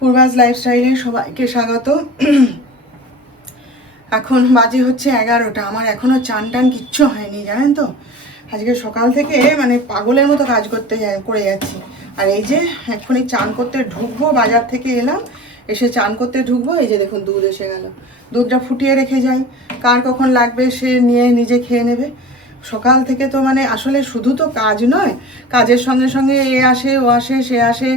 পূর্বাজ লাইফস্টাইলে সবাইকে স্বাগত। এখন বাজে হচ্ছে 11টা। আমার এখনও চান টান কিচ্ছু হয়নি জানেন তো। আজকে সকাল থেকে মানে পাগলের মতো কাজ করে যাচ্ছি। আর এই যে এক্ষুনি চান করতে ঢুকবো, বাজার থেকে এলাম, এসে চান করতে ঢুকবো। এই যে দেখুন দুধ এসে গেল। দুধটা ফুটিয়ে রেখে যাই, কার কখন লাগবে সে নিয়ে নিজে খেয়ে নেবে। সকাল থেকে তো মানে আসলে শুধু তো কাজ নয়, কাজের সঙ্গে সঙ্গে এ আসে ও আসে সে আসে,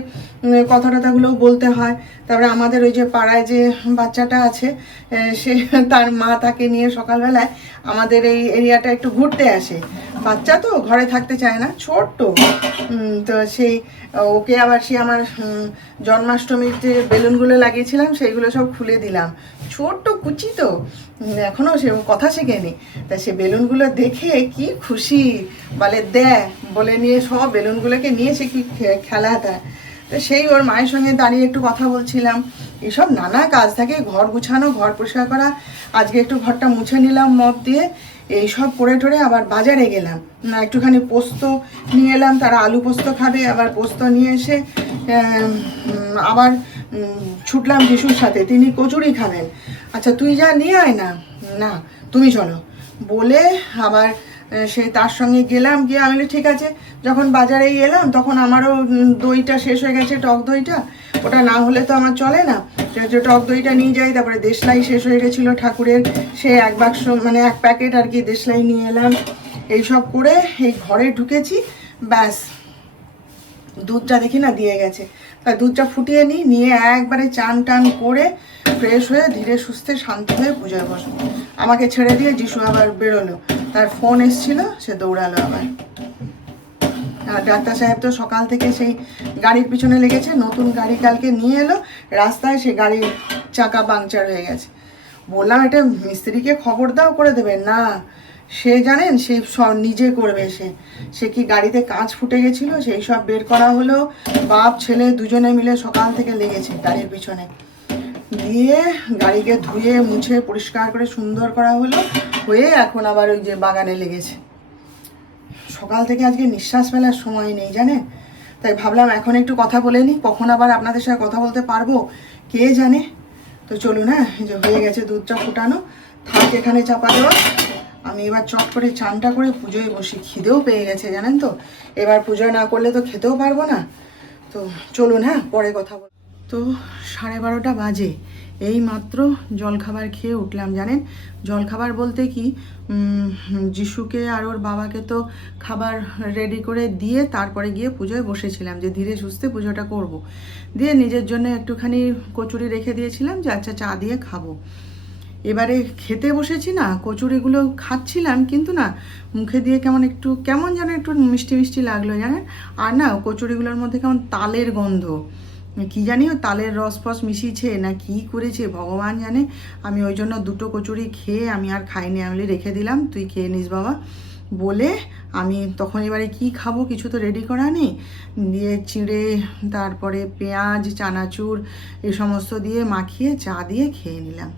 কথা টথাগুলোও বলতে হয়। তারপরে আমাদের ওই যে পাড়ায় যে বাচ্চাটা আছে সে তার মা তাকে নিয়ে সকালবেলায় আমাদের এই এরিয়াটা একটু ঘুরতে আসে। বাচ্চা তো ঘরে থাকতে চায় না, ছোট্ট। তো সেই ওকে আবার সে আমার জন্মাষ্টমীর যে বেলুনগুলো লাগিয়েছিলাম সেইগুলো সব খুলে দিলাম। ছোট্ট কুচি তো, এখনও সে কথা শেখেনি। তা সে বেলুনগুলো দেখে কি খুশি, বলে বলে নিয়ে সব বেলুনগুলোকে নিয়ে সে কি খেলা দেয়। তো সেই ওর মায়ের সঙ্গে দাঁড়িয়ে একটু কথা বলছিলাম। এসব নানা কাজ থাকে, ঘর গুছানো, ঘর পরিষ্কার করা। আজকে একটু ঘরটা মুছে নিলাম মপ দিয়ে। এইসব করে টোরে আবার বাজারে গেলাম, একটুখানি পোস্ত নিয়ে এলাম। তারা আলু পোস্ত খাবে, আবার পোস্ত নিয়ে এসে আবার ছুটলাম যিশুর সাথে, তিনি কচুরি খাবেন। আচ্ছা তুই যা নিয়ে আয় না, না তুমি চলো বলে আবার সেই তার সঙ্গে গেলাম। গিয়ে আমি বলি ঠিক আছে। যখন বাজারেই এলাম তখন আমারও দইটা শেষ হয়ে গেছে, টক দইটা। ওটা না হলে তো আমার চলে না, যে টক দইটা নিয়ে যাই। তারপরে দেশলাই শেষ হয়ে গেছিলো ঠাকুরের, সে এক বাক্স মানে এক প্যাকেট আর কি দেশলাই নিয়ে এলাম। এইসব করে এই ঘরে ঢুকেছি, ব্যাস দুধটা দেখি না দিয়ে গেছে। তাই দুধটা ফুটিয়ে নিয়ে একবারে চান টান করে ফ্রেশ হয়ে ধীরে সুস্থে শান্তি হয়ে পুজোয় বসবো। আমাকে ছেড়ে দিয়ে যিশু আবার বেরোলো, তার ফোন এসছিল, সে দৌড়ালো আবার। আর ডাক্তার সাহেব তো সকাল থেকে সেই গাড়ির পিছনে লেগেছে। নতুন গাড়ি কালকে নিয়ে এলো, রাস্তায় সে গাড়ির চাকা পাংচার হয়ে গেছে। বললাম এটা মিস্ত্রিকে খবর দাও, করে দেবে না। সে জানেন সেই সব নিজে করবে। সে কি গাড়িতে কাঁচ ফুটে গেছিলো, সেই সব বের করা হলো। বাপ ছেলে দুজনে মিলে সকাল থেকে লেগেছে গাড়ির পিছনে। দিয়ে গাড়িকে ধুয়ে মুছে পরিষ্কার করে সুন্দর করা হলো, হয়ে এখন আবার ওই যে বাগানে লেগেছে। সকাল থেকে আজকে নিঃশ্বাস ফেলার সময় নেই জানেন। তাই ভাবলাম এখন একটু কথা বলে নিই, কখন আবার আপনাদের সাথে কথা বলতে পারবো কে জানে। তো চলুন, হ্যাঁ যে হয়ে গেছে দুধটা ফুটানো, থাক এখানে চাপা দেওয়া। আমি এবার চট করে চানটা করে পুজোয় বসি। খিদেও পেয়ে গেছে জানেন তো, এবার পুজো না করলে তো খেতেও পারবো না। তো চলুন, হ্যাঁ পরে কথা বল। তো 12:30 বাজে, এই মাত্র জলখাবার খেয়ে উঠলাম জানেন। জলখাবার বলতে কি, যিশুকে আর ওর বাবাকে তো খাবার রেডি করে দিয়ে তারপরে গিয়ে পুজোয় বসেছিলাম, যে ধীরে সুস্থে পুজোটা করব। দিয়ে নিজের জন্য একটুখানি কচুরি রেখে দিয়েছিলাম, যে আচ্ছা চা দিয়ে খাবো। এবারে খেতে বসেছি না, কচুরিগুলো খাচ্ছিলাম, কিন্তু না মুখে দিয়ে কেমন যেন একটু মিষ্টি মিষ্টি লাগলো জানেন। আর না কচুরিগুলোর মধ্যে কেমন তালের গন্ধ, কি জানি ও তালের রস ফস মিশিয়েছে না কি করেছে ভগবান জানে। আমি ওই জন্য দুটো কচুরি খেয়ে আমি আর খাইনি, আমি রেখে দিলাম, তুই খেয়ে নিস বাবা বলে। আমি তখন এবারে কি খাবো, কিছু তো রেডি করা নেই। দিয়ে চিঁড়ে, তারপরে পেঁয়াজ, চানাচুর এ সমস্ত দিয়ে মাখিয়ে চা দিয়ে খেয়ে নিলাম।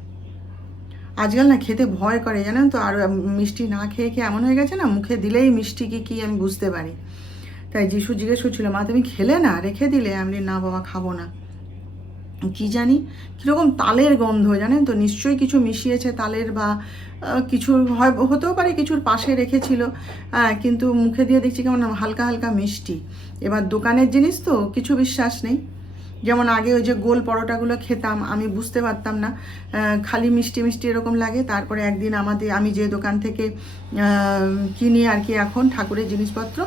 আজকাল না খেতে ভয় করে জানেন তো। আর মিষ্টি না খেয়ে খেয়ে এমন হয়ে গেছে না, মুখে দিলেই মিষ্টি কি আমি বুঝতে পারি। তাই যিশু জিজ্ঞেস করছিল, মা তুমি খেলে না, রেখে দিলে? আমি না বাবা খাবো না। কি জানি কীরকম তালের গন্ধ জানেন তো, নিশ্চয়ই কিছু মিশিয়েছে তালের, বা কিছু হতেও পারে কিছুর পাশে রেখেছিল। কিন্তু মুখে দিয়ে দেখছি কেমন হালকা হালকা মিষ্টি। এবার দোকানের জিনিস তো কিছু বিশ্বাস নেই। যেমন আগে ওই যে গোল পরোটাগুলো খেতাম, আমি বুঝতে পারতাম না, খালি মিষ্টি মিষ্টি এরকম লাগে। তারপরে একদিন আমি যে দোকান থেকে কিনি আর কি এখন ঠাকুরের জিনিসপত্র,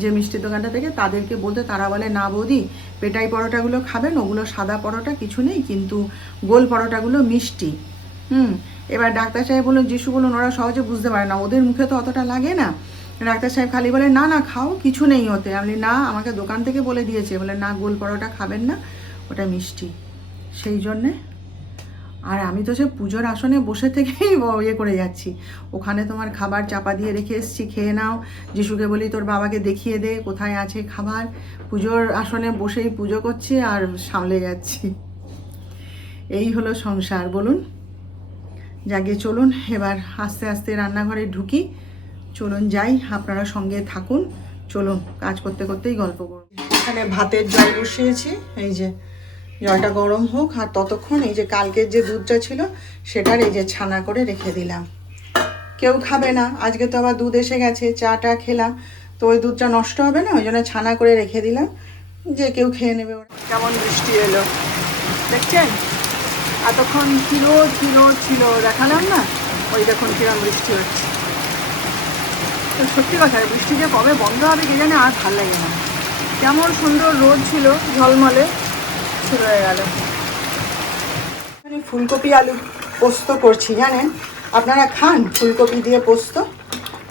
যে মিষ্টির দোকানটা থেকে, তাদেরকে বলতে, তারা বলে না বৌদি পেটাই পরোটাগুলো খাবেন, ওগুলো সাদা পরোটা কিছু নেই, কিন্তু গোল পরোটাগুলো মিষ্টি। এবার ডাক্তার সাহেব বলুন, যিশু বলুন, ওরা সহজে বুঝতে পারে না, ওদের মুখে তো অতটা লাগে না। ডাক্তার সাহেব খালি বলে না না খাও, কিছু নেই ওতে। আমি না, আমাকে দোকান থেকে বলে দিয়েছে, বলে না গোল পরোটা খাবেন না, ওটা মিষ্টি। সেই জন্যে আর আমি তো সে পুজোর আসনে বসে থেকেই ইয়ে করে যাচ্ছি, ওখানে তোমার খাবার চাপা দিয়ে রেখে এসেছি, খেয়ে নাও। যিশুকে বলি তোর বাবাকে দেখিয়ে দে কোথায় আছে খাবার। পুজোর আসনে বসেই পুজো করছি আর সামলে যাচ্ছি। এই হলো সংসার, বলুন। যাকে চলুন এবার আস্তে আস্তে রান্নাঘরে ঢুকি, চলুন যাই, আপনারা সঙ্গে থাকুন। চলুন, কাজ করতে করতেই গল্প করুন। এখানে ভাতের জল বসিয়েছি, এই যে জলটা গরম হোক, আর ততক্ষণ এই যে কালকের যে দুধটা ছিল সেটার এই যে ছানা করে রেখে দিলাম। কেউ খাবে না, আজকে তো আবার দুধ এসে গেছে, চাটা খেলাম, তো ওই দুধটা নষ্ট হবে না, ওই জন্য ছানা করে রেখে দিলাম, যে কেউ খেয়ে নেবে। কেমন বৃষ্টি এলো দেখছেন, এতক্ষণ ছিল ছিল ছিল দেখালাম না, ওই দেখুন কিরম বৃষ্টি হচ্ছে। তো সত্যি কথা, বৃষ্টি যে কবে বন্ধ হবে কে জানে, আর ভাল লাগে না। কেমন সুন্দর রোদ ছিল, ঝলমলে, শুরু হয়ে গেল। ফুলকপি আলু পোস্ত করছি, জানেন আপনারা খান ফুলকপি দিয়ে পোস্ত?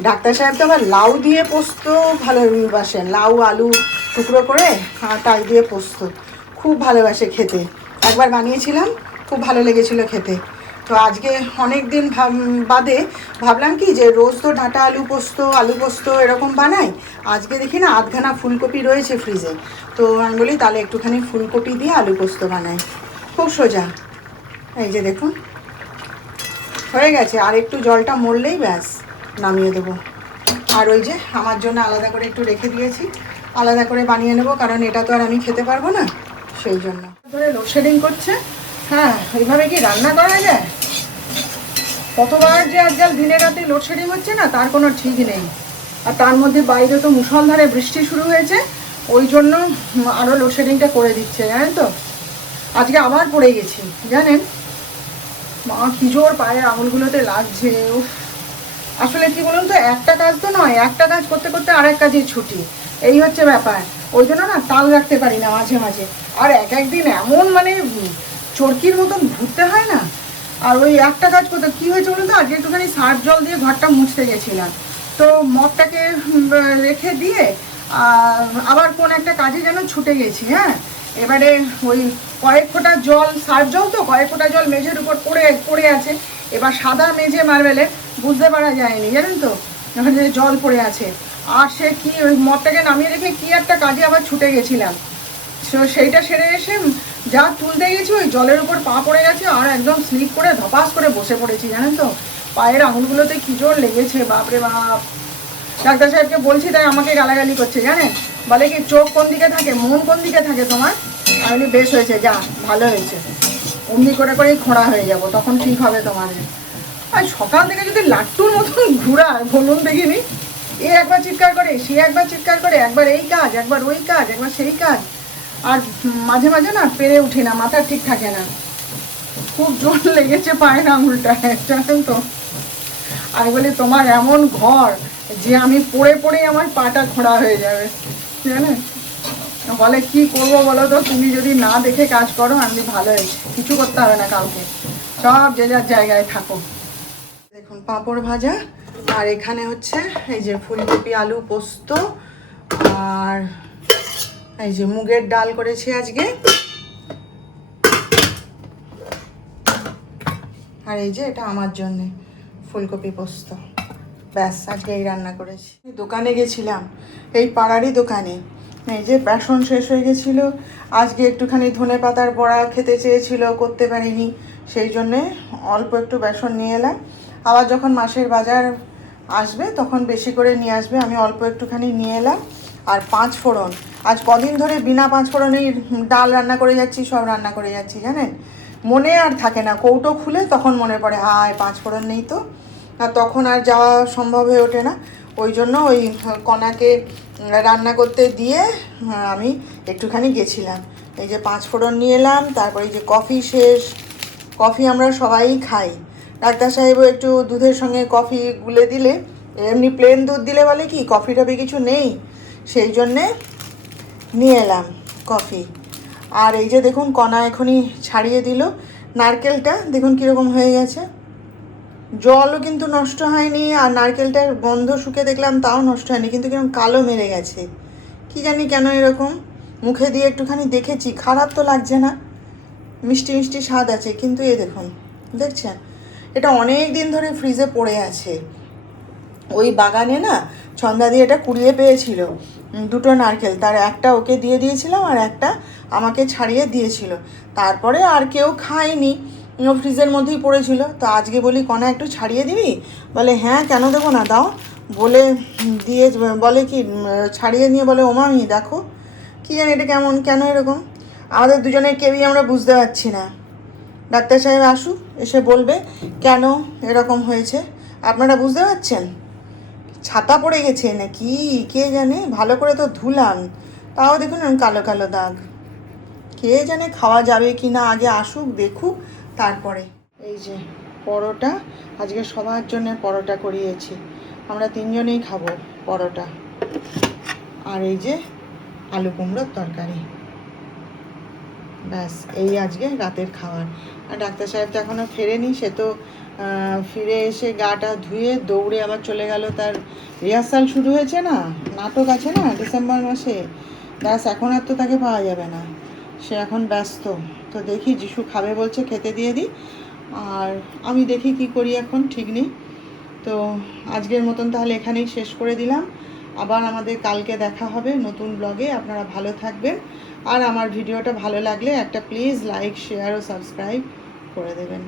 ডাক্তার সাহেব তো আবার লাউ দিয়ে পোস্ত ভালোবাসেন, লাউ আলু টুকরো করে তাই দিয়ে পোস্ত খুব ভালোবাসে খেতে। একবার বানিয়েছিলাম, খুব ভালো লেগেছিল খেতে। তো আজকে অনেক দিন বাদে ভাবলাম কি যে রোজ তো ডাঁটা আলু পোস্ত এরকম বানাই, আজকে দেখি না আধখানা ফুলকপি রয়েছে ফ্রিজে, তো আমি বলি তাহলে একটুখানি ফুলকপি দিয়ে আলু পোস্ত বানাই। খুব সোজা, এই যে দেখুন হয়ে গেছে, আর একটু জলটা মরলেই ব্যাস নামিয়ে দেবো। আর ওই যে আমার জন্য আলাদা করে একটু রেখে দিয়েছি, আলাদা করে বানিয়ে নেবো, কারণ এটা তো আর আমি খেতে পারবো না, সেই জন্য। ধরে লোডশেডিং করছে, হ্যাঁ এইভাবে কি রান্না করা যায়? কতবার যে আজকাল দিনে রাতে লোডশেডিং হচ্ছে না, তার কোনো ঠিক নেই। আর তার মধ্যে বাইরে তো মুষলধারে বৃষ্টি শুরু হয়েছে, ওই জন্য আরও লোডশেডিংটা করে দিচ্ছে, জানেন তো। আজকে আবার পড়ে গেছি, জানেন মা, কি জোর পায়ের আঙুলগুলোতে লাগছে। আসলে কি বলুন তো, একটা কাজ তো নয়, একটা কাজ করতে করতে আরেক কাজেই ছুটি, এই হচ্ছে ব্যাপার। ওই জন্য না তাল রাখতে পারি না মাঝে মাঝে, আর এক একদিন এমন মানে চরকির মতন ঘুরতে হয় না। আর ওই একটা কাজ করতে কী হয়েছে বলুন তো, আজকে একটুখানি সার্ফ জল দিয়ে ঘরটা মুছতে গেছিলাম, তো মগটাকে রেখে দিয়ে আবার কোন একটা কাজে যেন ছুটে গেছি। হ্যাঁ, এবারে ওই কয়েক ফোঁটা জল, সার্ফ জল তো, কয়েক ফোঁটা জল মেঝের উপর পড়ে আছে। এবার সাদা মেঝে মার্বেলে বুঝতে পারা যায়নি, জানেন তো, ওখানে জল পড়ে আছে। আর সে কি ওই মগটাকে নামিয়ে রেখে কি একটা কাজে আবার ছুটে গেছিলাম, সেইটা সেরে এসে যা তুলতে গেছি ওই জলের উপর পা পড়ে গেছে, আর একদম স্লিপ করে ধপাস করে বসে পড়েছি, জানেন তো। পায়ের আঙুলগুলোতে কি জোর লেগেছে, বাপরে বাপ। ডাক্তার সাহেবকে বলছি, তাই আমাকে গালাগালি করছে, জানেন, বলে কি চোখ কোন দিকে থাকে, মন কোন দিকে থাকে তোমার? আমি বেশ হয়েছে, যা ভালো হয়েছে, অমনি করে করেই খোঁড়া হয়ে যাব, তখন ঠিক হবে তোমাদের। আর সকাল থেকে যদি লাট্টুর মতন ঘুরায় বলুন দেখিনি, এ একবার চিৎকার করে, সে একবার চিৎকার করে, একবার এই কাজ, একবার ওই কাজ, একবার সেই কাজ। আর মাঝে মাঝে না পেরে উঠি না, মাথা ঠিক থাকে না, খুব জোর লেগেছে পায়ের আঙুলটায়, জানেন তো। আমি বলি তোমার এমন ঘর যে আমি পড়ে পড়েই আমার পাটা খোঁড়া হয়ে যাবে, জানেন। বলে কি করবো বলো তো, তুমি যদি না দেখে কাজ করো, আমি ভালো হয়েছে, কিছু করতে হবে না, কাউকে সব যে যার জায়গায় থাকো। দেখুন পাঁপড় ভাজা, আর এখানে হচ্ছে এই যে ফুলকপি আলু পোস্ত, আর এই যে মুগের ডাল করেছি আজকে, আর এই যে এটা আমার জন্যে ফুলকপি পোস্ত, ব্যাস আজকে এই রান্না করেছি। দোকানে গেছিলাম, এই পাড়ারই দোকানে, এই যে বেসন শেষ হয়ে গেছিলো, আজকে একটুখানি ধনে পাতার বড়া খেতে চেয়েছিল, করতে পারিনি, সেই জন্যে অল্প একটু বেসন নিয়ে এলাম। আবার যখন মাসের বাজার আসবে তখন বেশি করে নিয়ে আসবে, আমি অল্প একটুখানি নিয়ে এলাম। আর 5 ফোড়ন, আজ কদিন ধরে বিনা 5 ফোড়নেই ডাল রান্না করে যাচ্ছি, সব রান্না করে যাচ্ছি, জানেন, মনে আর থাকে না, কৌটো খুলে তখন মনে পড়ে হায় 5 ফোড়ন নেই তো, আর তখন আর যাওয়া সম্ভব হয়ে ওঠে না। ওই জন্য ওই কণাকে রান্না করতে দিয়ে আমি একটুখানি গেছিলাম। এই যে 5 ফোড়ন নিয়ে এলাম, তারপরে এই যে কফি শেষ, কফি আমরা সবাই খাই, ডাক্তার সাহেবও একটু দুধের সঙ্গে কফি গুলে দিলে, এমনি প্লেন দুধ দিলে বলে কি কফি টফি কিছু নেই, সেই জন্যে নিয়ে এলাম কফি। আর এই যে দেখুন কণা এখনই ছাড়িয়ে দিল নারকেলটা, দেখুন কীরকম হয়ে গেছে। জলও কিন্তু নষ্ট হয়নি, আর নারকেলটার গন্ধ শুকে দেখলাম তাও নষ্ট হয়নি, কিন্তু কিরকম কালো মেরে গেছে। কি জানি কেন এরকম, মুখে দিয়ে একটুখানি দেখেছি, খারাপ তো লাগছে না, মিষ্টি মিষ্টি স্বাদ আছে, কিন্তু এ দেখুন, দেখছেন এটা অনেক দিন ধরে ফ্রিজে পড়ে আছে। ওই বাগানে না ছন্দা দিয়ে এটা কুড়িয়ে পেয়েছিল, দুটো নারকেল, তার একটা ওকে দিয়ে দিয়েছিলাম আর একটা আমাকে ছাড়িয়ে দিয়েছিল। তারপরে আর কেউ খায়নি, ফ্রিজের মধ্যেই পড়েছিল। তো আজকে বলি কণা একটু ছাড়িয়ে দিবি, বলে হ্যাঁ কেন দেবো না, দাও বলে দিয়ে, বলে কি ছাড়িয়ে নিয়ে বলে ওমা আমি দেখো, কী জানি এটা কেমন, কেন এরকম আমাদের দুজনের কেউই আমরা বুঝতে পারছি না। ডাক্তার সাহেব আসুক, এসে বলবে কেন এরকম হয়েছে। আপনারা বুঝতে পারছেন ছাতা পড়ে গেছে নাকি কে জানে, ভালো করে তো ধুলাম, তাও দেখুন কালো কালো দাগ। কে জানে খাওয়া যাবে কি না, আগে আসুক দেখুক তারপরে। এই যে পরোটা, আজকে সবার জন্য পরোটা করিয়েছি, আমরা তিনজনেই খাবো পরোটা। আর এই যে আলু কুমড়োর তরকারি, ব্যাস এই আজকে রাতের খাবার। আর ডাক্তার সাহেব তো এখনও ফেরেনি, সে তো ফিরে এসে গাটা ধুয়ে দৌড়ে আবার চলে গেল, তার রিহার্সাল শুরু হয়েছে না, নাটক আছে না ডিসেম্বর মাসে, ব্যাস এখন আর তো তাকে পাওয়া যাবে না, সে এখন ব্যস্ত। তো দেখি যিশু খাবে বলছে, খেতে দিয়ে দিই, আর আমি দেখি কি করি এখন ঠিক নেই। তো আজকের মতন তাহলে এখানেই শেষ করে দিলাম, আবার আমাদের কালকে দেখা হবে নতুন ব্লগে। আপনারা ভালো থাকবেন, আর আমার ভিডিওটা ভালো লাগলে একটা প্লিজ লাইক শেয়ার ও সাবস্ক্রাইব করে দেবেন।